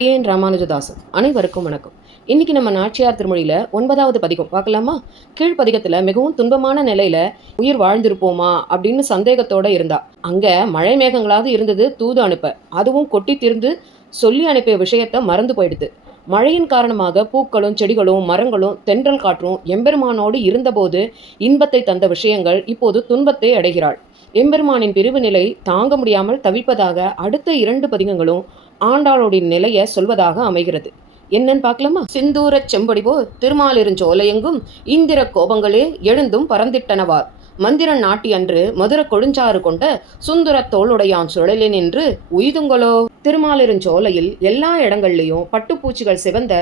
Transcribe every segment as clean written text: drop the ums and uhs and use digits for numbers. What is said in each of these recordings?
ஏன் ராமானுஜதாசன். அனைவருக்கும் வணக்கம். இன்னைக்கு நம்ம நாச்சியார் திருமொழியில 9வது பதிகம் பார்க்கலாமா? கீழ்ப்பதிகத்துல மிகவும் துன்பமான நிலையில உயிர் வாழ்ந்திருப்போமா அப்படின்னு சந்தேகத்தோட இருந்தா. அங்க மழை மேகங்களாவது இருந்தது தூது அனுப்ப, அதுவும் கொட்டி திருந்து சொல்லி அனுப்பிய விஷயத்த மறந்து போயிடுது. மழையின் காரணமாக பூக்களும் செடிகளும் மரங்களும் தென்றல் காற்றும் எம்பெருமானோடு இருந்தபோது இன்பத்தை தந்த விஷயங்கள் இப்போது துன்பத்தை அடைகிறாள். எம்பெருமானின் பிரிவு நிலை தாங்க முடியாமல் தவிப்பதாக அடுத்த 2 பதிகங்களும் ஆண்டாளுடைய நிலையை சொல்வதாக அமைகிறது. என்னன்னு பார்க்கலாமா? சிந்தூரச் செம்படிபோ திருமாலிருஞ்சோலையெங்கும் இந்திர கோபங்களே எழுந்தும் பறந்திட்டனவார் மந்திரன் நாட்டி அன்று மதுர கொழுஞ்சாறு கொண்ட சுந்தரத் தோளுடையான் சுழலே நின்று உய்துங்களோ. திருமாலிருஞ்சோலையில் எல்லா இடங்கள்லையும் பட்டுப்பூச்சிகள் சிவந்த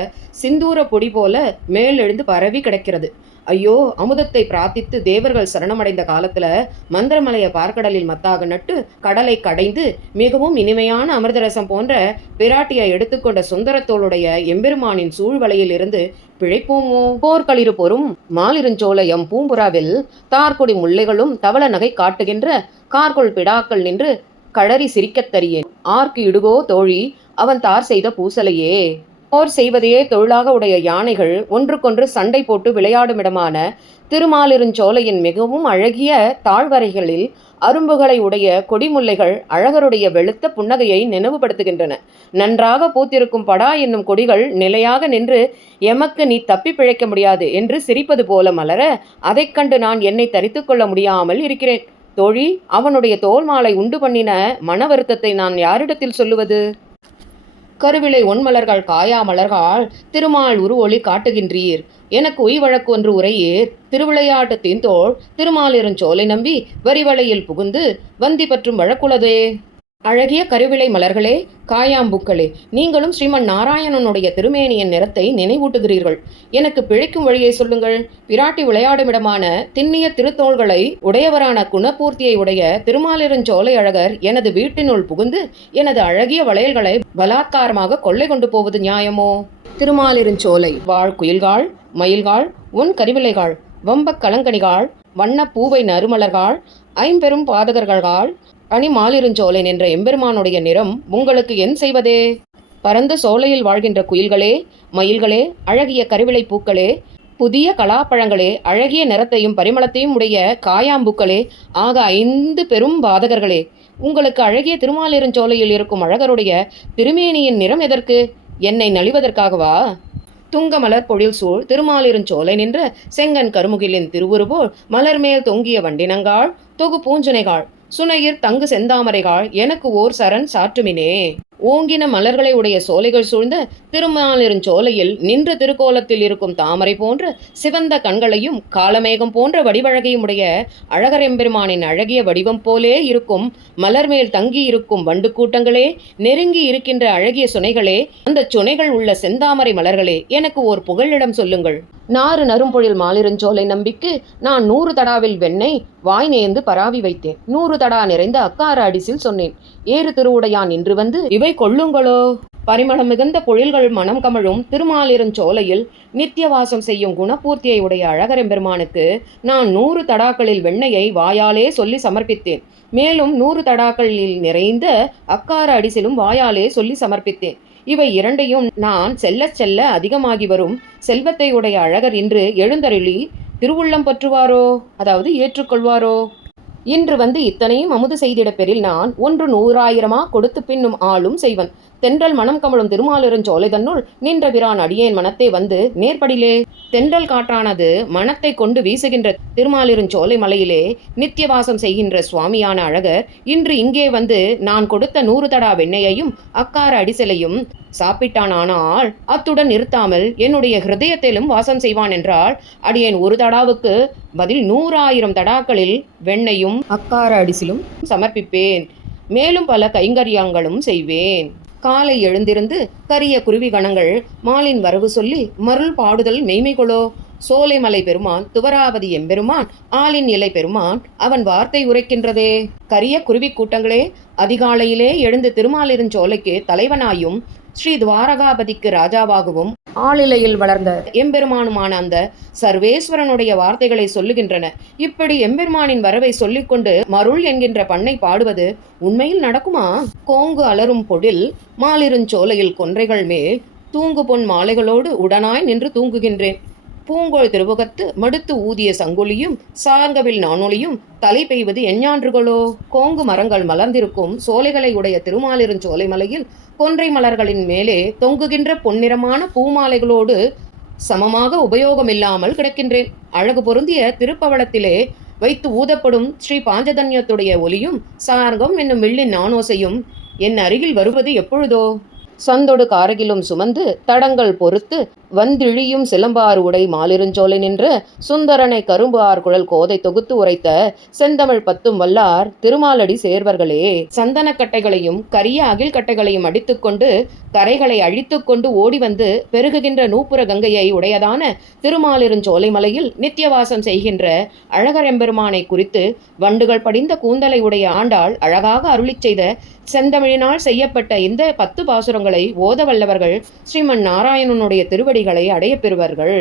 சிந்தூர பொடி போல மேலெழுந்து பரவி கிடக்கிறது. ஐயோ, அமுதத்தை பிரார்த்தித்து தேவர்கள் சரணமடைந்த காலத்துல மந்திரமலையை பார்க்கடலில் மத்தாக நட்டு கடலை கடைந்து மிகவும் இனிமையான அமிர்தரசம் போன்ற பிராட்டியை எடுத்துக்கொண்ட சுந்தரத்தோளுடைய எம்பெருமானின் சூழ்வலையில் இருந்து பிழைப்போமோ. போர்க்களிறு பொறும் மாலிருஞ்சோலையம் பூம்புறாவில் தார்குடி முல்லைகளும் தவள நகை காட்டுகின்ற கார்கொள் பிடாக்கள் நின்று கழறி சிரிக்கத் தரியேன் ஆர்க்கு இடுகோ தோழி அவன் தார் செய்த பூசலையே. போர் செய்வதையே தொழிலாக உடைய யானைகள் ஒன்றுக்கொன்று சண்டை போட்டு விளையாடுமிடமான திருமாலிருஞ்சோலையின் மிகவும் அழகிய தாழ்வரைகளில் அரும்புகளை உடைய கொடிமுல்லைகள் அழகருடைய வெளுத்த புன்னகையை நினைவுபடுத்துகின்றன. நன்றாக பூத்திருக்கும் படா என்னும் கொடிகள் நிலையாக நின்று எமக்கு நீ தப்பி பிழைக்க முடியாது என்று சிரிப்பது போல மலர, அதைக் கண்டு நான் என்னை தரித்து கொள்ள முடியாமல் இருக்கிறேன். தோழி, அவனுடைய தோல் மாலை உண்டு பண்ணின மன வருத்தத்தை நான் யாரிடத்தில் சொல்லுவது? கருவிலை ஒன்மலர்கள் காயா மலர்கள் திருமால் உருவொளி காட்டுகின்றீர். எனக்கு உய் வழக்கு ஒன்று உரையீர். திருவிளையாட்டத்தின் தோள் திருமாலிருஞ்சோலை நம்பி வரிவளையில் புகுந்து வந்தி பற்றும் வழக்குள்ளதே. அழகிய கருவிலை மலர்களே, காயாம்பூக்களே, நீங்களும் ஸ்ரீமன் நாராயணனுடைய திருமேனியின் நிறத்தை நினைவூட்டுகிறீர்கள். எனக்கு பிழைக்கும் வழியை சொல்லுங்கள். பிராட்டி விளையாடுமிடமான திண்ணிய திருத்தோள்களை உடையவரான குணபூர்த்தியை உடைய திருமாலிருஞ்சோலை அழகர் எனது வீட்டினுள் புகுந்து எனது அழகிய வளையல்களை பலாத்காரமாக கொள்ளை கொண்டு போவது நியாயமோ? திருமாலிருஞ்சோலை வாழ் குயில்காள் மயில்காள் உன் கருவிலைகாள் வம்பக் கலங்கணிகாள் வண்ண பூவை நறுமலர்கள் ஐம்பெரும் பாதகர்களால் அணி மாலிருஞ்சோலை என்ற எம்பெருமானுடைய நிறம் உங்களுக்கு என் செய்வதே? பரந்த சோலையில் வாழ்கின்ற குயில்களே மயில்களே, அழகிய கருவிலை பூக்களே, புதிய கலாப்பழங்களே, அழகிய நிறத்தையும் பரிமளத்தையும் உடைய காயாம்பூக்களே, ஆக 5 பெரும் பாதகர்களே, உங்களுக்கு அழகிய திருமாலிருஞ்சோலையில் இருக்கும் அழகருடைய திருமேனியின் நிறம் எதற்கு? என்னை நலிவதற்காகவா? துங்கமலர் பொழில் சூழ் திருமாலிருஞ்சோலை நின்ற செங்கன் கருமுகிலின் திருவுருபோல் மலர்மேல் தொங்கிய வண்டினங்காள் தொகு பூஞ்சனைகாள் சுனையிர் தங்கு செந்தாமரைகாள் எனக்கு ஓர் சரண் சாற்றுமினே. ஓங்கின மலர்களை உடைய சோலைகள் சூழ்ந்த திருமாலிருஞ்சோலையில் நின்ற திருக்கோலத்தில் இருக்கும் தாமரை போன்ற சிவந்த கண்களையும் காலமேகம் போன்ற வடிவழகையும் உடைய அழகரெம்பெருமானின் அழகிய வடிவம் போலே இருக்கும் மலர்மேல் தங்கி இருக்கும் வண்டு கூட்டங்களே, நெருங்கி இருக்கின்ற அழகிய சுனைகளே, அந்த சுனைகள் உள்ள செந்தாமரை மலர்களே, எனக்கு ஓர் புகழிடம் சொல்லுங்கள். நாறு நறும்பொழில் மாலிருஞ்சோலை நம்பிக்கு நான் 100 தடாவில் வெண்ணெய் வாய் நேர்ந்து பராவி வைத்தேன். 100 தடா நிறைந்த அக்கார அடிசில் சொன்னேன். ஏறு திருவுடையான் இன்று வந்து இவை கொள்ளுங்களோ. பரிமளம் மிகுந்த பொழில்கள் மனம் கமழும் திருமாலிருஞ்சோலையில் நித்தியவாசம் செய்யும் குணபூர்த்தியை உடைய அழகரெம்பெருமானுக்கு நான் 100 தடாக்களில் வெண்ணையை வாயாலே சொல்லி சமர்ப்பித்தேன். மேலும் 100 தடாக்களில் நிறைந்த அக்கார அடிசிலும் வாயாலே சொல்லி சமர்ப்பித்தேன். இவை இரண்டையும் நான் செல்ல செல்ல அதிகமாகி வரும் செல்வத்தை உடைய அழகர் இன்று எழுந்தருளி திருவுள்ளம் பற்றுவாரோ, அதாவது ஏற்றுக்கொள்வாரோ? இன்று வந்து இத்தனையும் அமுது செய்திட பெறில் நான் 100,000 கொடுத்து பின்னும் ஆளும் செய்வன். தென்றல் மனம் கமழும் திருமாலிருஞ்சோலை தன்னுள் நின்ற பிரான் அடியேன் மனத்தை வந்து நேர்படிலே. தென்றல் காற்றானது மனத்தை கொண்டு வீசுகின்ற திருமாலிருஞ்சோலை மலையிலே நித்தியவாசம் செய்கின்ற சுவாமியான அழகர் இன்று இங்கே வந்து நான் கொடுத்த 100 தடா வெண்ணையையும் அக்கார அடிசலையும் சாப்பிட்டானால் அத்துடன் நிறுத்தாமல் என்னுடைய ஹிருதயத்திலும் வாசம் செய்வான் என்றால் அடியேன் 1 தடாவுக்கு பதில் 100,000 தடாக்களில் வெண்ணையும் அக்கார அடிசிலும் சமர்ப்பிப்பேன். மேலும் பல கைங்கரியங்களும் செய்வேன். காலை எழுந்திருந்து கரிய குருவி கணங்கள் மாலின் வரவு சொல்லி மருள் பாடுதல் மெய்மைகொளோ. சோலைமலை பெருமான் துவராவதி எம்பெருமான் ஆலின் இலை பெருமான் அவன் வார்த்தை உரைக்கின்றதே. கரிய குருவி கூட்டங்களே, அதிகாலையிலே எழுந்து திருமாலிருஞ்சோலைக்கு தலைவனாயும் ஸ்ரீ துவாரகாபதிக்கு ராஜாவாகவும் ஆளிலையில் வளர்ந்த எம்பெருமானுமான அந்த சர்வேஸ்வரனுடைய வார்த்தைகளை சொல்லுகின்றன. இப்படி எம்பெருமானின் வரவை சொல்லிக்கொண்டு மருள் என்கின்ற பண்ணை பாடுவது உண்மையில் நடக்குமா? கோங்கு அலரும் பொழில் மாலிருஞ்சோலையில் கொன்றைகள் மேல் தூங்கு பொன் மாலைகளோடு உடனாய் நின்று தூங்குகின்றேன். பூங்கோள் திருமுகத்து மடுத்து ஊதிய சங்கொலியும் சார்கவில் நானொலியும் தலை பெய்வது எஞ்ஞான்றுகளோ? கோங்கு மரங்கள் மலர்ந்திருக்கும் சோலைகளை உடைய திருமாலிருஞ்சோலை மலையில் கொன்றை மலர்களின் மேலே தொங்குகின்ற பொன்னிறமான பூமாலைகளோடு சமமாக உபயோகமில்லாமல் கிடக்கின்றேன். அழகு பொருந்திய திருப்பவளத்திலே வைத்து ஊதப்படும் ஸ்ரீ பாஞ்சதன்யத்துடைய ஒலியும் சார்கம் என்னும் வில்லின் நானோசையும் என் அருகில் வருவது எப்பொழுதோ? சந்தொடு காரகிலும் சுமந்து தடங்கள் பொறுத்து வந்திழியும் சிலம்பாறு உடை மாலிருஞ்சோலை நின்ற சுந்தரனை கரும்பு ஆர் குழல் கோதை தொகுத்து உரைத்த செந்தமிழ் பத்தும் வல்லார் திருமாலடி சேர்வர்களே. சந்தன கட்டைகளையும் கரிய அகில் கட்டைகளையும் அடித்துக்கொண்டு கரைகளை அழித்துக்கொண்டு ஓடி வந்து பெருகுகின்ற நூப்புர கங்கையை உடையதான திருமாலிருஞ்சோலை மலையில் நித்தியவாசம் செய்கின்ற அழகர் எம்பெருமானை குறித்து வண்டுகள் படிந்த கூந்தலை உடைய ஆண்டாள் அழகாக அருளிச் செய்த செந்தமிழினால் செய்யப்பட்ட இந்த 10 பாசுரங்களை ஓத வல்லவர்கள் ஸ்ரீமன் நாராயணனுடைய திருவடிகளை அடையப் பெறுவார்கள்.